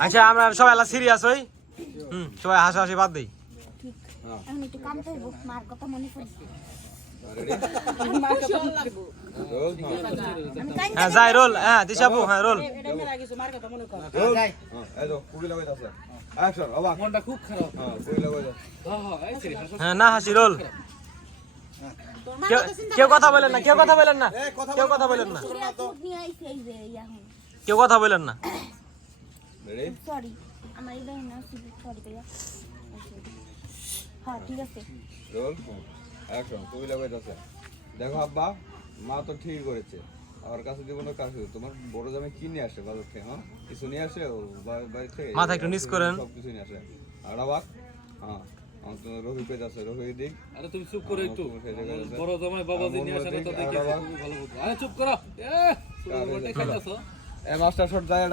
আচ্ছা আমরা সবাই এলা সিরিয়াস হই? হুম, সবাই হাসাহাসি বাদ দেই। হ্যাঁ। যাই, রোল হ্যাঁ দিশাবু হ্যাঁ রোল। হ্যাঁ হাসো না হাসি, রোল। কেউ- কথা বলেন না, কেউ কথা বলেন না, কেউ কথা বলেন না। কেউ কথা বলেন না। সরি আমার এই না সরি ভাইয়া হ্যাঁ ঠিক আছে রোল অ্যাকশন দেখো আব্বা মা তো ঠিক করেছে আমার কাছে জীবনে কাছে তোমার বড় জামে কি নিয়ে আসে বাজার থেকে হ্যাঁ কিছু নিয়ে আসে ও বাড়ি থেকে মাথা একটু নিচ করেন। সব কিছু নিয়ে আসে আর অবাক হ্যাঁ আমার তো রবি পেজ আছে রবি দিক আরে তুমি চুপ করো একটু। বড় জামাই বাবাজি নিয়ে আসা তো দেখে বাবা? ভালো বুঝো আরে চুপ করো এ মাস্টার শট যায় এটা